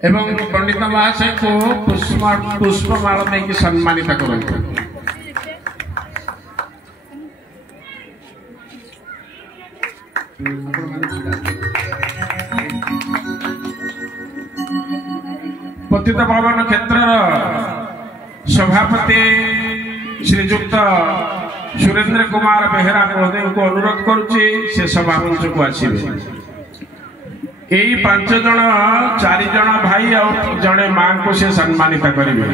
एवं पंडित महाशय को पुष्पमाला देकर सम्मानित करते। पतित पावन क्षेत्र सभापति श्रीजुक्त सुरेंद्र कुमार बेहरा महोदय को अनुरोध करुच्ची से सभामंच को आसवे। यही 5 जन 4 जन भाई और जड़े मां को से सम्मानित करेंगे।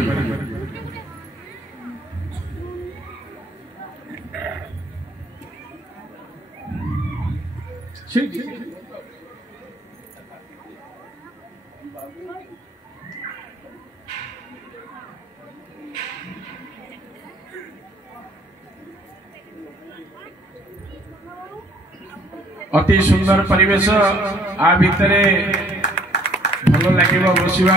अति सुंदर परिवेश आ भितरे भल लगे बसवा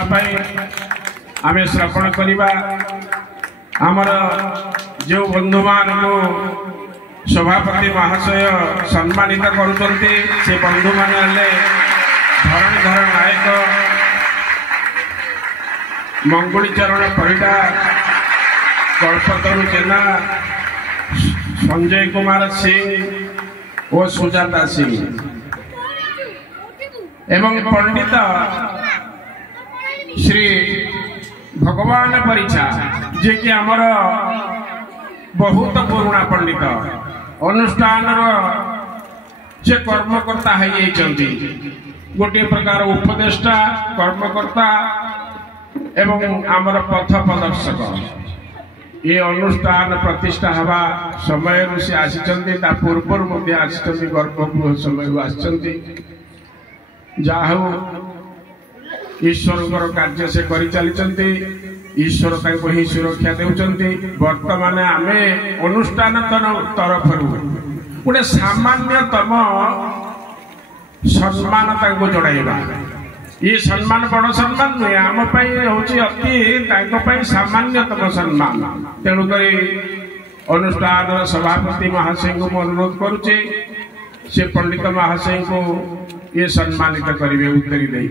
आम श्रवण करवा। आमर जो बंधु मान सभापति महाशय सम्मानित करुचंती से बंधु माने धरणीधर नायक, मंगुली चरण परिडा, कल्पतरु जेना, संजय कुमार सिंह और सुजाता सिंह एवं पंडित श्री भगवान परिचा जे कि आमर बहुत पुराना पंडित अनुष्ठान से कर्मकर्ता गोटे प्रकार उपदेष्टा कर्मकर्ता एवं आमर पथ प्रदर्शक। ये अनुष्ठान प्रतिष्ठा हवा समय से आसी पूर्व आसी गर्भगृह समय आसी ईश्वर कार्य से कर चली ईश्वर ही सुरक्षा देउचंती। वर्तमान आमे अनुष्ठान तरफ गोटे सामान्यतम सम्मान जड़ाइबा। ये सम्मान बड़ सम्मान नुहे आम हूँ अति सामान्यतम सम्मान। तेणुक अनुष्ठान सभापति महाशय को अनुरोध करुचे से पंडित महाशय को ये सम्मानित करेंगे उत्तरी दे।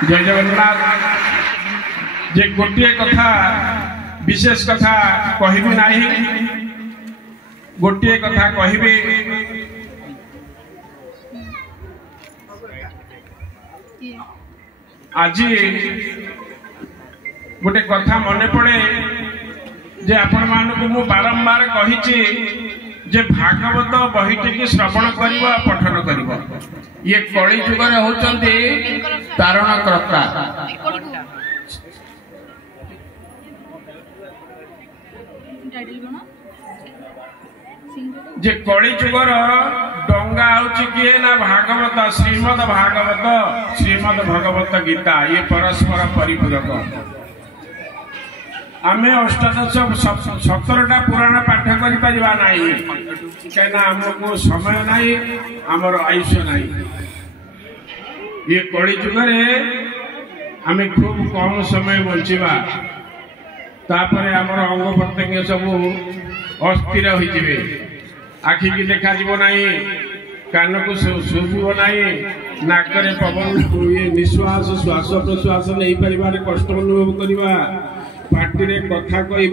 जय जगन्नाथ। जे गोटे कथा विशेष कथा कहबी नहीं, गोटे कथा कहबी आज गोटे कथा मन पड़े जे आपण मानक मु बारंबार कही जे भागवत बहीटी की श्रवण करिबा पठन करिबा। ये कली जुगर होचंती तारणकर्ता। जे कली जुगर डंगा होची किए ना भागवत श्रीमद भगवत गीता ये परस्पर परिपूरक। आमे अष्टादश 17टा पुराण पाठ करि परिबा नाही कहना हमको समय नाही हमर आयुष नाही। ये कली जुगरे आमे खूब कम समय बंचिबा तापरे हमर अंग प्रत्यंग सब अस्थिर होई जिवे। आखि की देखा जीव नाही, कान को सुबिबो नाही, नाकरे पवन ये निश्वास श्वास प्रश्वास नहीं परिबार कष्ट अनुभव करिबा, पार्टी रे कथा कहि